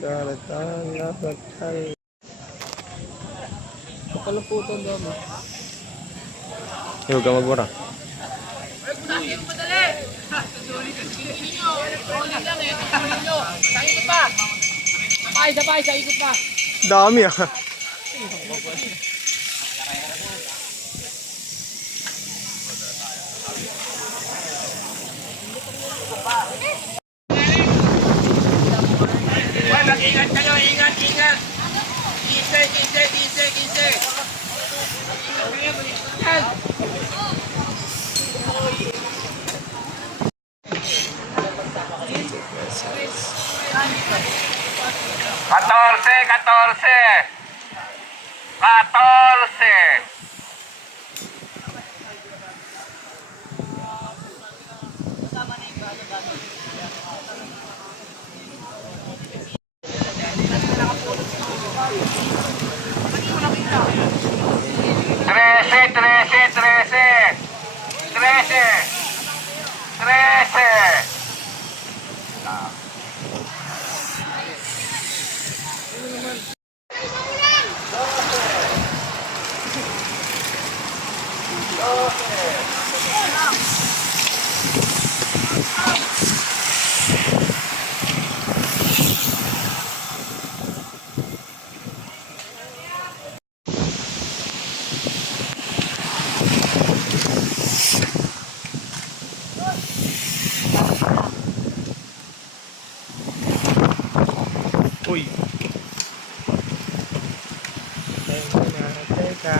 Garatan na patay. Kapaluputan daw mo. Huwag ka magbura. Sapay, sa ikot pa. Dami ah. Ingat kayo, ingat. Kise. Yan. 14. Uy. Teka.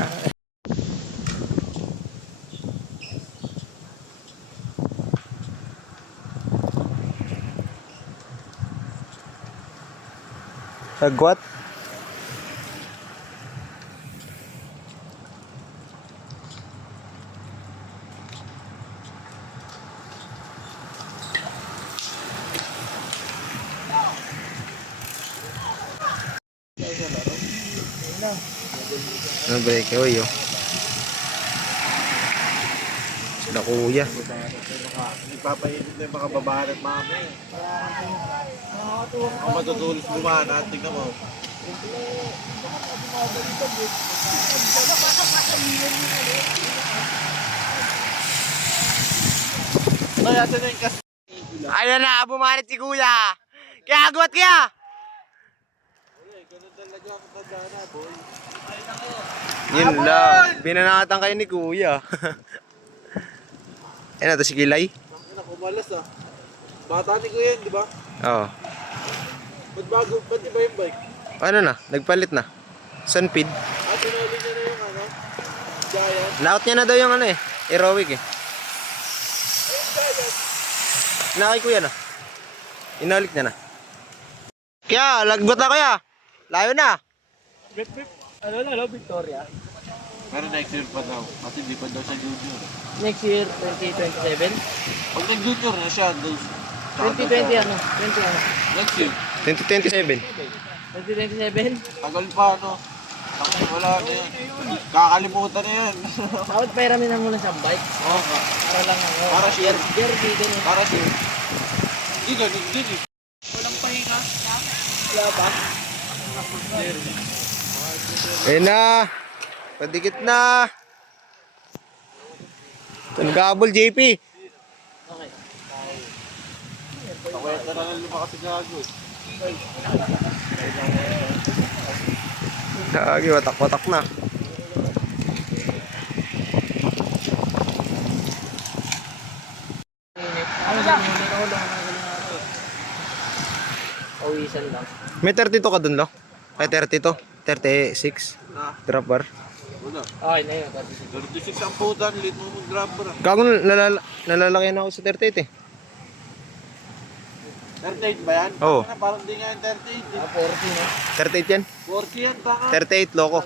Agwat. Ano break? Uy, oh. Sila kuya. Nagpapainit na yung mga babae at mami. Ang matutulis lumana, tingnan mo. Kaya saan yung kas... Ayun na, bumanit si kuya. Kaya agwat kaya. Ganun talaga ang kadana, boy. Yun lang. Binanatan kayo ni kuya. Ayun na, ito si Kilay. Ang kumalas ah. Bata ni Kuya yun, di ba? Oo. Ba't iba yung bike? Ano na, nagpalit na. Sunpid. Sinuli niya na yung ano? Giant. Laot niya na daw yung ano eh. Heroic eh. Nakay kuya na. Inalik niya na. Kaya, lagbot na kuya. Layo na. Ano, Victoria? Pero next year pa daw. Kasi hindi pa daw siya junior. Next year, 2027? Pag nag-junior na siya, 2020 ano? 20 ano? next year. 2027. 2027? Tagal pa, ano? Wala na yan. Kakalimutan na yan. Dapat pairamin na muna sa bike. Oo nga. Para lang ano. Para sure. Jersey, ganun. Para sure. Hindi. Walang pahinga. Wala ba? Ayun na. Padikit na. Ito nag-aabol, JP. Okay. Pakwenta na lang lumakas si Gago. Lagi, watak-watak na. Ano ba? Pawisan lang. May 32 ka dun, lo? Ay, 32. 36. Drop bar. Wala. Okay na yun. 36 ang putan, lit mo mag-grab ba? Gago, nalalaki na ako sa 38 eh. 38 ba yan? Oo. Parang di nga yung 38 eh. 40 na. 38 yan. 40 yan, tanga. 38, loko.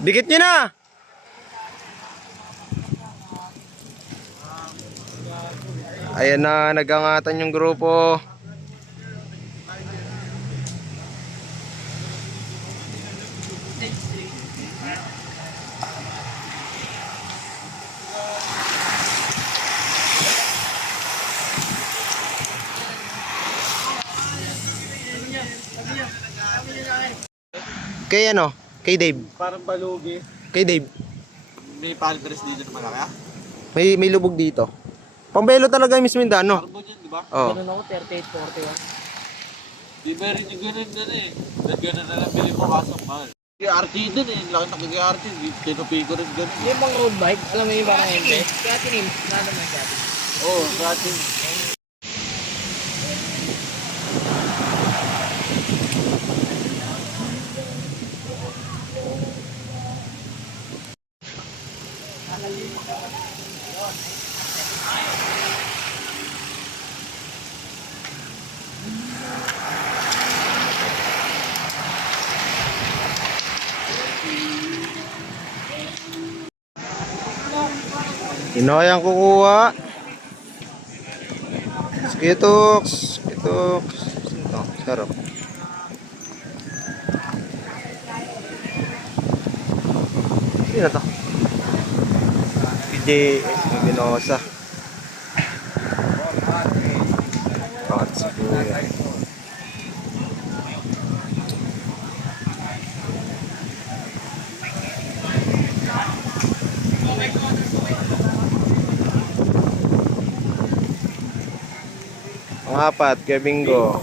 Dikit nyo na! Ayan na, nagangatan yung grupo. Kay ano? Kay Dave. Parang balugi. Kay Dave. May palidres dito na malaki ah. May lubog dito. Pambelo talaga yung mismo yung daan, no? Parang yun, di ba? Oh. Ganun ako, 38-41. Di ba rin yung ganun na eh. Ganun na lang bili mo kaso mahal. Kaya RT dun eh. Laki na kaya RT. Tinupi ko rin ganun. Yung bang road bike, alam mo yung parang helmet? Kaya tinim, nada man siya. Oo, RT. Inoy ang kukuha. Skitoks. Skitoks. Oh, sarap. Sino to? PJ Binosa. Bakit si Kuya? Ang apat, kay Bingo.